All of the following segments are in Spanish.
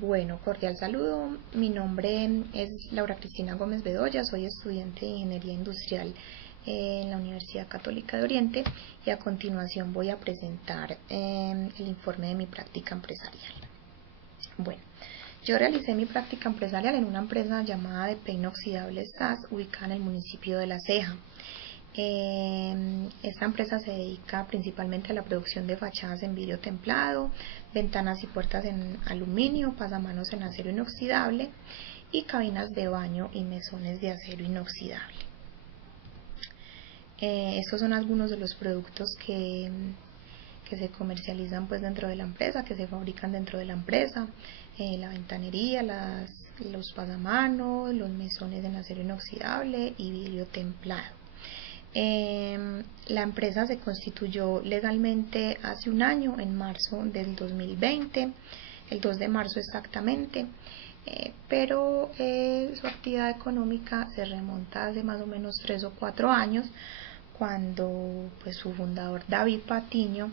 Bueno, cordial saludo. Mi nombre es Laura Cristina Gómez Bedoya, soy estudiante de Ingeniería Industrial en la Universidad Católica de Oriente y a continuación voy a presentar el informe de mi práctica empresarial. Bueno, yo realicé mi práctica empresarial en una empresa llamada de Peine Inoxidable SAS, ubicada en el municipio de La Ceja. Esta empresa se dedica principalmente a la producción de fachadas en vidrio templado, ventanas y puertas en aluminio, pasamanos en acero inoxidable y cabinas de baño y mesones de acero inoxidable. Estos son algunos de los productos que se comercializan pues dentro de la empresa, que se fabrican dentro de la empresa: la ventanería, los pasamanos, los mesones en acero inoxidable y vidrio templado. La empresa se constituyó legalmente hace un año, en marzo del 2020, el 2 de marzo exactamente, pero su actividad económica se remonta hace más o menos 3 o 4 años, cuando pues su fundador David Patiño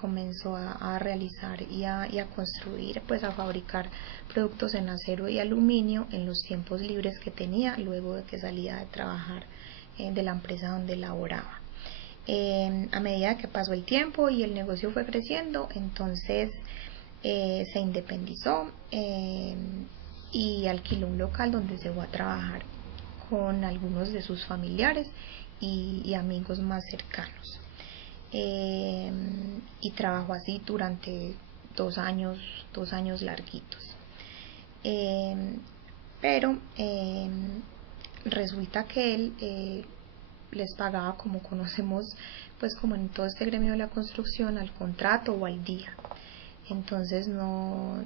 comenzó a realizar y a construir, pues a fabricar productos en acero y aluminio en los tiempos libres que tenía luego de que salía de trabajar de la empresa donde laboraba. A medida que pasó el tiempo y el negocio fue creciendo, entonces se independizó y alquiló un local donde se fue a trabajar con algunos de sus familiares y amigos más cercanos. Y trabajó así durante 2 años larguitos. Pero resulta que él les pagaba, como conocemos, pues como en todo este gremio de la construcción, al contrato o al día. Entonces no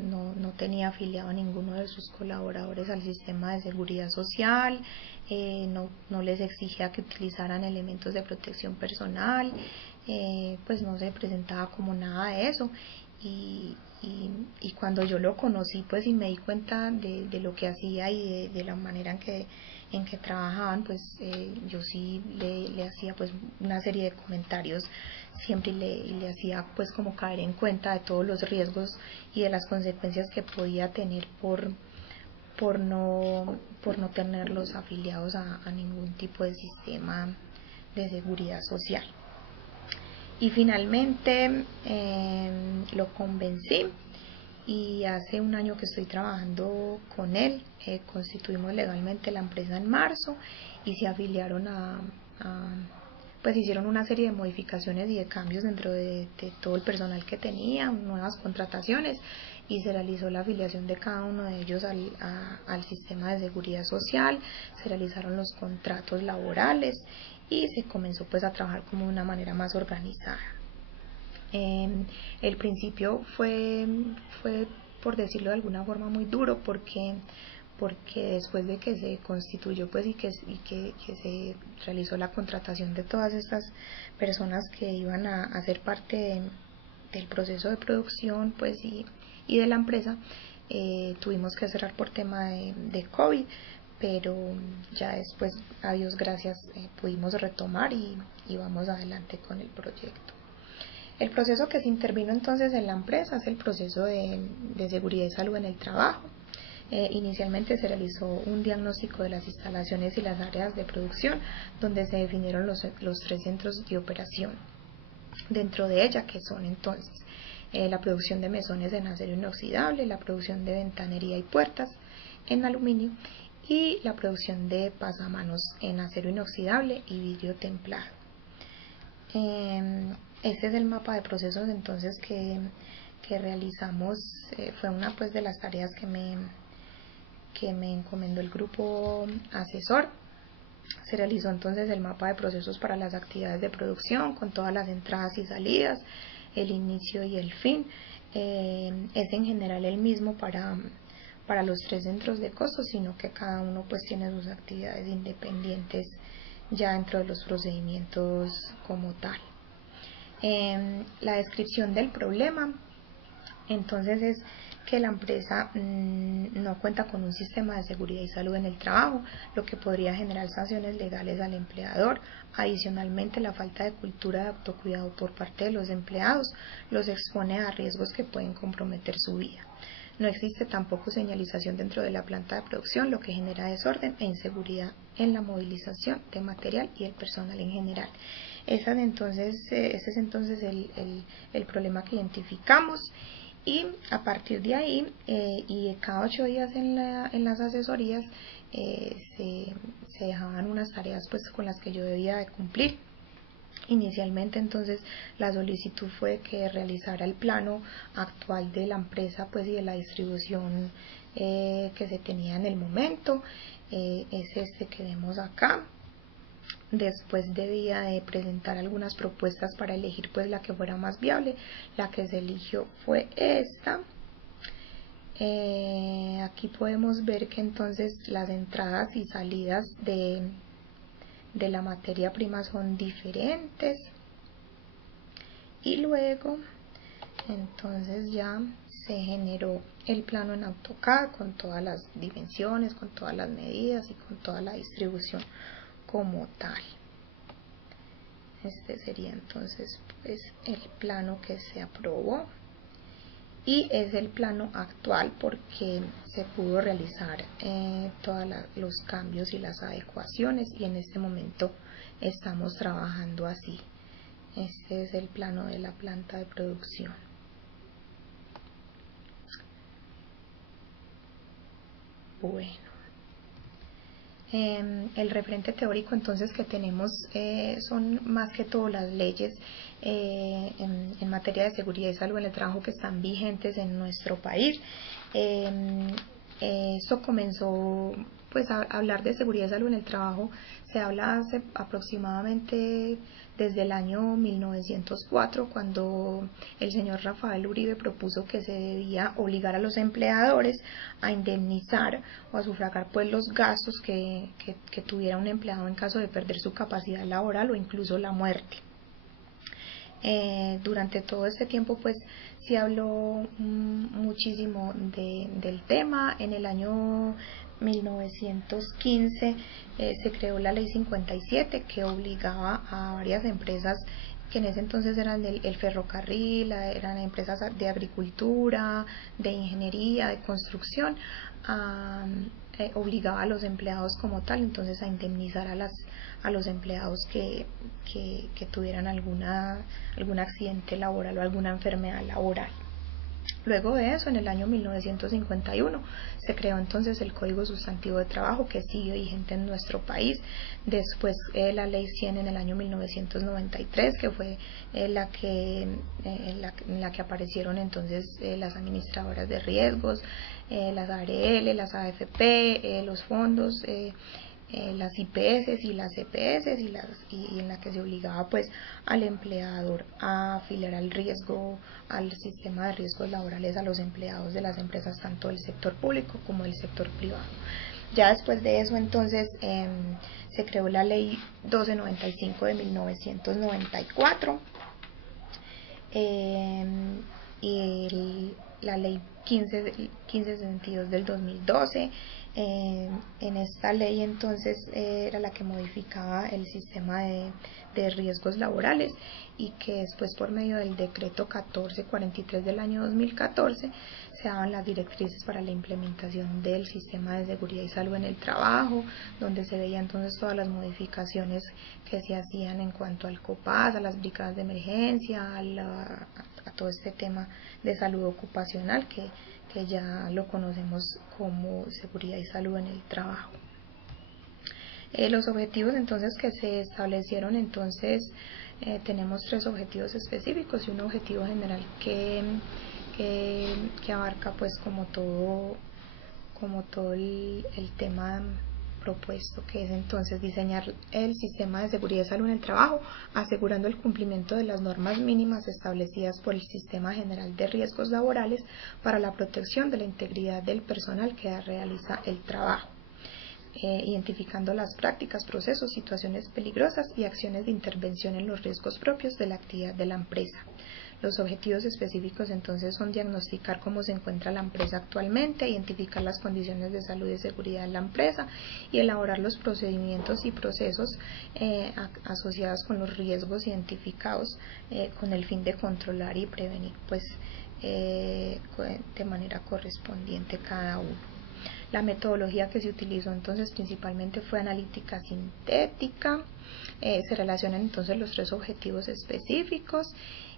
tenía afiliado a ninguno de sus colaboradores al sistema de seguridad social, no les exigía que utilizaran elementos de protección personal, pues no se presentaba como nada de eso. Y cuando yo lo conocí, pues y me di cuenta de lo que hacía y de la manera en que trabajaban, pues yo sí le hacía pues una serie de comentarios siempre y le hacía pues como caer en cuenta de todos los riesgos y de las consecuencias que podía tener por no tenerlos afiliados a ningún tipo de sistema de seguridad social. Y finalmente lo convencí, y hace un año que estoy trabajando con él. Constituimos legalmente la empresa en marzo y se afiliaron pues hicieron una serie de modificaciones y de cambios dentro de todo el personal que tenía, nuevas contrataciones, y se realizó la afiliación de cada uno de ellos al sistema de seguridad social, se realizaron los contratos laborales y se comenzó pues a trabajar como de una manera más organizada. El principio fue, por decirlo de alguna forma, muy duro, porque después de que se constituyó pues y que se realizó la contratación de todas estas personas que iban a hacer parte del proceso de producción pues y de la empresa, tuvimos que cerrar por tema de COVID, pero ya después, a Dios gracias, pudimos retomar y vamos adelante con el proyecto. El proceso que se intervino entonces en la empresa es el proceso de seguridad y salud en el trabajo. Inicialmente se realizó un diagnóstico de las instalaciones y las áreas de producción, donde se definieron los 3 centros de operación dentro de ella, que son entonces la producción de mesones en acero inoxidable, la producción de ventanería y puertas en aluminio y la producción de pasamanos en acero inoxidable y vidrio templado. Este es el mapa de procesos entonces que realizamos. Fue una pues de las tareas que me encomendó el grupo asesor. Se realizó entonces el mapa de procesos para las actividades de producción, con todas las entradas y salidas, el inicio y el fin. Es en general el mismo para los 3 centros de costos, sino que cada uno pues tiene sus actividades independientes ya dentro de los procedimientos como tal. La descripción del problema entonces es que la empresa no cuenta con un sistema de seguridad y salud en el trabajo, lo que podría generar sanciones legales al empleador. Adicionalmente, la falta de cultura de autocuidado por parte de los empleados los expone a riesgos que pueden comprometer su vida. No existe tampoco señalización dentro de la planta de producción, lo que genera desorden e inseguridad en la movilización de material y el personal en general. Ese es entonces el problema que identificamos, y a partir de ahí y cada 8 días en las asesorías se dejaban unas tareas pues con las que yo debía de cumplir. Inicialmente entonces la solicitud fue que realizara el plano actual de la empresa pues y de la distribución que se tenía en el momento. Es este que vemos acá. Después debía de presentar algunas propuestas para elegir pues la que fuera más viable. La que se eligió fue esta. Aquí podemos ver que entonces las entradas y salidas de la materia prima son diferentes, y luego entonces ya se generó el plano en AutoCAD con todas las dimensiones, con todas las medidas y con toda la distribución como tal. Este sería entonces pues el plano que se aprobó, y es el plano actual porque se pudo realizar todos los cambios y las adecuaciones, y en este momento estamos trabajando así. Este es el plano de la planta de producción. Bueno, el referente teórico entonces que tenemos son más que todo las leyes en materia de seguridad y salud en el trabajo que están vigentes en nuestro país. Esto comenzó pues a hablar de seguridad y salud en el trabajo, se habla hace aproximadamente desde el año 1904, cuando el señor Rafael Uribe propuso que se debía obligar a los empleadores a indemnizar o a sufragar pues los gastos que tuviera un empleado en caso de perder su capacidad laboral o incluso la muerte. Durante todo este tiempo pues se habló muchísimo del tema. En el año 1915 se creó la ley 57 que obligaba a varias empresas que en ese entonces eran el ferrocarril, eran empresas de agricultura, de ingeniería, de construcción, obligaba a los empleados como tal entonces a indemnizar a los empleados que tuvieran algún accidente laboral o alguna enfermedad laboral. Luego de eso, en el año 1951, se creó entonces el Código Sustantivo de Trabajo, que sigue vigente en nuestro país. Después la Ley 100 en el año 1993, que fue en la que aparecieron entonces las administradoras de riesgos, las ARL, las AFP, los fondos, las IPS y las EPS, y en la que se obligaba pues al empleador a afiliar al sistema de riesgos laborales a los empleados de las empresas tanto del sector público como del sector privado. Ya después de eso entonces se creó la ley 1295 de 1994 y la ley 1562 del 2012. En esta ley entonces era la que modificaba el sistema de riesgos laborales, y que después por medio del decreto 1443 del año 2014 se daban las directrices para la implementación del sistema de seguridad y salud en el trabajo, donde se veían entonces todas las modificaciones que se hacían en cuanto al COPAS, a las brigadas de emergencia, a todo este tema de salud ocupacional que ya lo conocemos como seguridad y salud en el trabajo. Los objetivos entonces que se establecieron entonces tenemos 3 objetivos específicos y un objetivo general que abarca pues como todo el tema propuesto, que es entonces diseñar el sistema de seguridad y salud en el trabajo, asegurando el cumplimiento de las normas mínimas establecidas por el Sistema General de Riesgos Laborales para la protección de la integridad del personal que realiza el trabajo, identificando las prácticas, procesos, situaciones peligrosas y acciones de intervención en los riesgos propios de la actividad de la empresa. Los objetivos específicos entonces son diagnosticar cómo se encuentra la empresa actualmente, identificar las condiciones de salud y seguridad de la empresa y elaborar los procedimientos y procesos asociados con los riesgos identificados con el fin de controlar y prevenir pues de manera correspondiente cada uno. La metodología que se utilizó entonces principalmente fue analítica sintética. Se relacionan entonces los tres objetivos específicos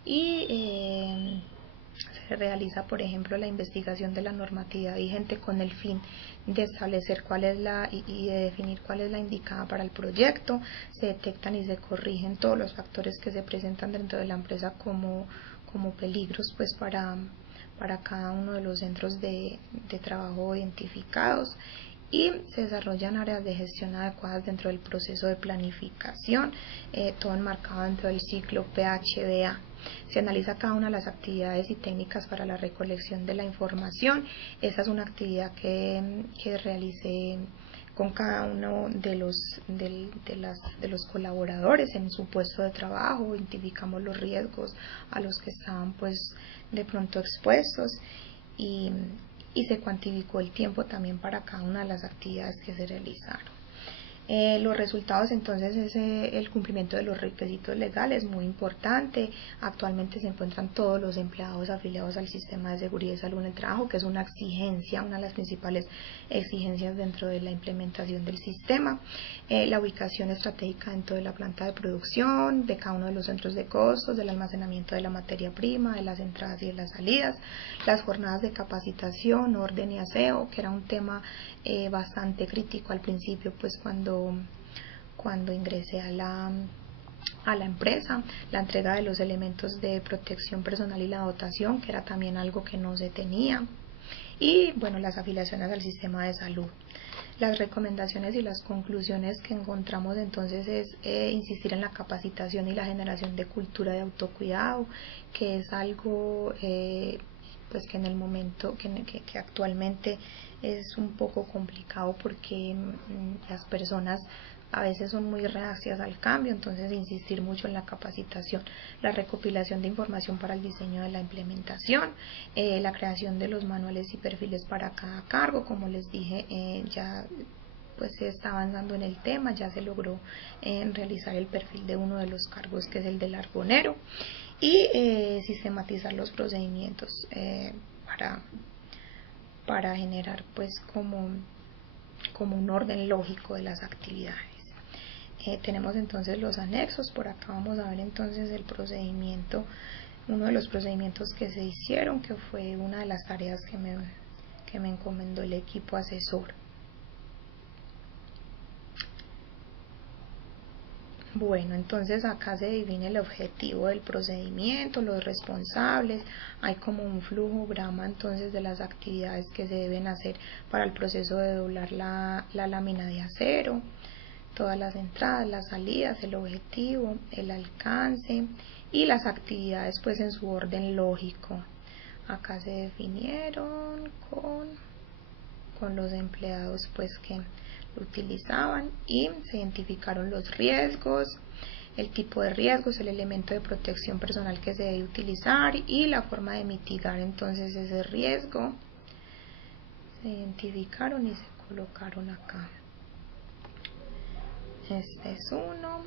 y se realiza, por ejemplo, la investigación de la normatividad vigente con el fin de establecer cuál es y de definir cuál es la indicada para el proyecto. Se detectan y se corrigen todos los factores que se presentan dentro de la empresa como peligros pues para cada uno de los centros de trabajo identificados, y se desarrollan áreas de gestión adecuadas dentro del proceso de planificación, todo enmarcado dentro del ciclo PHBA. Se analiza cada una de las actividades y técnicas para la recolección de la información. Esa es una actividad que realicé con cada uno de los colaboradores en su puesto de trabajo. Identificamos los riesgos a los que estaban pues de pronto expuestos, y se cuantificó el tiempo también para cada una de las actividades que se realizaron. Los resultados entonces es el cumplimiento de los requisitos legales, muy importante. Actualmente se encuentran todos los empleados afiliados al sistema de seguridad y salud en el trabajo, que es una exigencia, una de las principales exigencias dentro de la implementación del sistema. La ubicación estratégica dentro de la planta de producción, de cada uno de los centros de costos, del almacenamiento de la materia prima, de las entradas y de las salidas, las jornadas de capacitación, orden y aseo, que era un tema bastante crítico al principio, pues cuando ingresé a la empresa, la entrega de los elementos de protección personal y la dotación, que era también algo que no se tenía, y bueno, las afiliaciones al sistema de salud. Las recomendaciones y las conclusiones que encontramos entonces es insistir en la capacitación y la generación de cultura de autocuidado, que es algo pues que en el momento que actualmente es un poco complicado, porque las personas a veces son muy reacias al cambio. Entonces insistir mucho en la capacitación, la recopilación de información para el diseño de la implementación, la creación de los manuales y perfiles para cada cargo. Como les dije, ya pues se está avanzando en el tema, ya se logró realizar el perfil de uno de los cargos, que es el del argonero, y sistematizar los procedimientos para generar pues como un orden lógico de las actividades. Tenemos entonces los anexos. Por acá vamos a ver entonces el procedimiento, uno de los procedimientos que se hicieron, que fue una de las tareas que me encomendó el equipo asesor. Bueno, entonces acá se define el objetivo del procedimiento, los responsables, hay como un flujograma entonces de las actividades que se deben hacer para el proceso de doblar la lámina de acero, todas las entradas, las salidas, el objetivo, el alcance y las actividades pues en su orden lógico. Acá se definieron con los empleados pues que lo utilizaban, y se identificaron los riesgos, el tipo de riesgos, el elemento de protección personal que se debe utilizar y la forma de mitigar entonces ese riesgo. Se identificaron y se colocaron acá. Este es uno.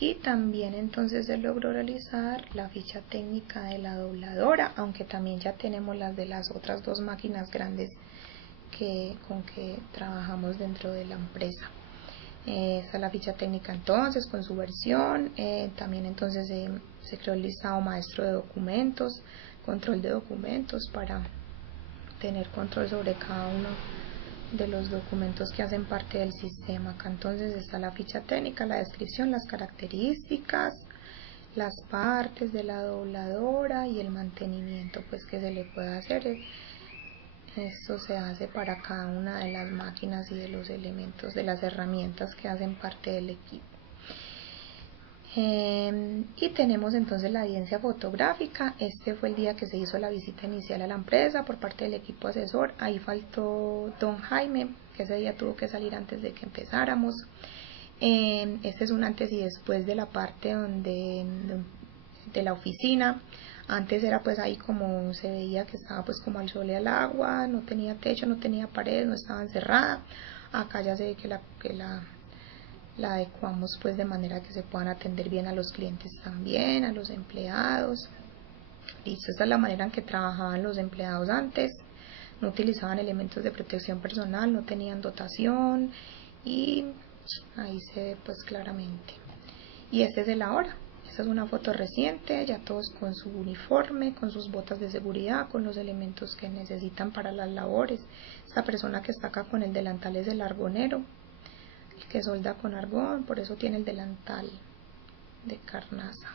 Y también entonces se logró realizar la ficha técnica de la dobladora, aunque también ya tenemos las de las otras dos máquinas grandes con que trabajamos dentro de la empresa. Está la ficha técnica entonces con su versión. También entonces se creó el listado maestro de documentos, control de documentos, para tener control sobre cada uno de los documentos que hacen parte del sistema. Acá entonces está la ficha técnica, la descripción, las características, las partes de la dobladora y el mantenimiento pues que se le puede hacer. Esto se hace para cada una de las máquinas y de los elementos, de las herramientas que hacen parte del equipo. Y tenemos entonces la evidencia fotográfica. Este fue el día que se hizo la visita inicial a la empresa por parte del equipo asesor. Ahí faltó don Jaime, que ese día tuvo que salir antes de que empezáramos. Este es un antes y después de la parte de la oficina. Antes era pues ahí como se veía que estaba pues como al sol y al agua, no tenía techo, no tenía paredes, no estaba encerrada. Acá ya se ve que la adecuamos pues de manera que se puedan atender bien a los clientes también, a los empleados. Listo, esta es la manera en que trabajaban los empleados antes. No utilizaban elementos de protección personal, no tenían dotación y ahí se ve pues claramente. Y este es el ahora. Esta es una foto reciente, ya todos con su uniforme, con sus botas de seguridad, con los elementos que necesitan para las labores. Esta persona que está acá con el delantal es el argonero, el que solda con argón, por eso tiene el delantal de carnaza.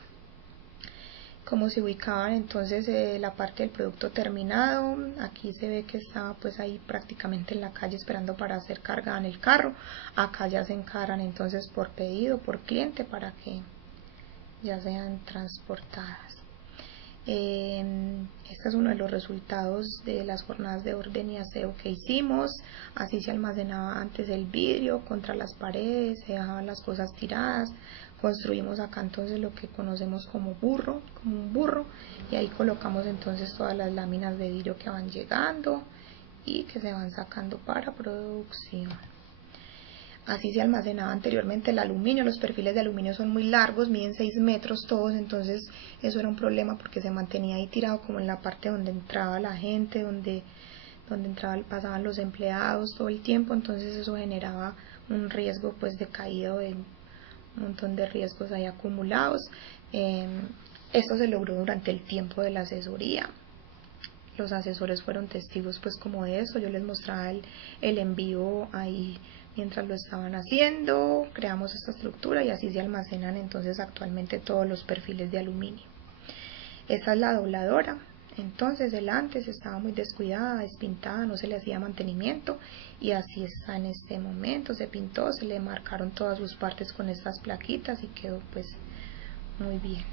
Cómo se ubicaban entonces la parte del producto terminado. Aquí se ve que estaba pues ahí prácticamente en la calle esperando para ser cargada en el carro. Acá ya se encargan entonces por pedido, por cliente, para que ya sean transportadas. Este es uno de los resultados de las jornadas de orden y aseo que hicimos. Así se almacenaba antes el vidrio contra las paredes, se dejaban las cosas tiradas. Construimos acá entonces lo que conocemos como un burro, y ahí colocamos entonces todas las láminas de vidrio que van llegando y que se van sacando para producción. Así se almacenaba anteriormente el aluminio. Los perfiles de aluminio son muy largos, miden 6 metros todos, entonces eso era un problema porque se mantenía ahí tirado como en la parte donde entraba la gente, donde pasaban los empleados todo el tiempo, entonces eso generaba un riesgo pues de caída, de un montón de riesgos ahí acumulados. Esto se logró durante el tiempo de la asesoría. Los asesores fueron testigos pues como de eso. Yo les mostraba el envío ahí mientras lo estaban haciendo. Creamos esta estructura y así se almacenan entonces actualmente todos los perfiles de aluminio. Esta es la dobladora. Entonces el antes estaba muy descuidada, despintada, no se le hacía mantenimiento, y así está en este momento. Se pintó, se le marcaron todas sus partes con estas plaquitas y quedó pues muy bien.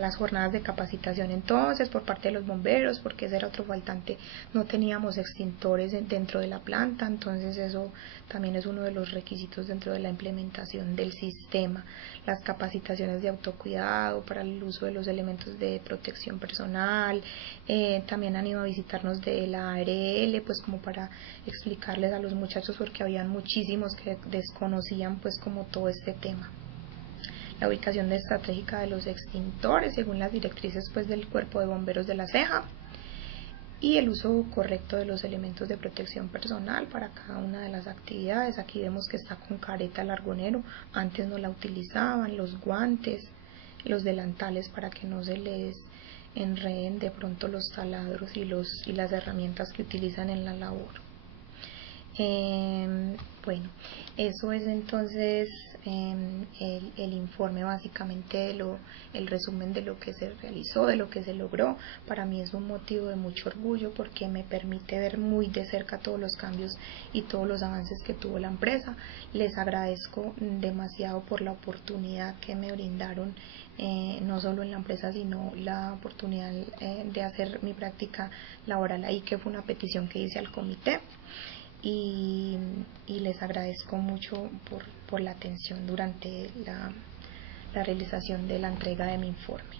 Las jornadas de capacitación entonces por parte de los bomberos, porque ese era otro faltante, no teníamos extintores dentro de la planta, entonces eso también es uno de los requisitos dentro de la implementación del sistema. Las capacitaciones de autocuidado para el uso de los elementos de protección personal. También han ido a visitarnos de la ARL pues como para explicarles a los muchachos, porque habían muchísimos que desconocían pues como todo este tema. La ubicación estratégica de los extintores según las directrices pues del Cuerpo de Bomberos de La Ceja, y el uso correcto de los elementos de protección personal para cada una de las actividades. Aquí vemos que está con careta el argonero, antes no la utilizaban, los guantes, los delantales para que no se les enreden de pronto los taladros y las herramientas que utilizan en la labor. Bueno, eso es entonces el informe básicamente el resumen de lo que se realizó, de lo que se logró. Para mí es un motivo de mucho orgullo porque me permite ver muy de cerca todos los cambios y todos los avances que tuvo la empresa. Les agradezco demasiado por la oportunidad que me brindaron, no solo en la empresa, sino la oportunidad de hacer mi práctica laboral ahí, que fue una petición que hice al comité. Y les agradezco mucho por la atención durante la realización de la entrega de mi informe.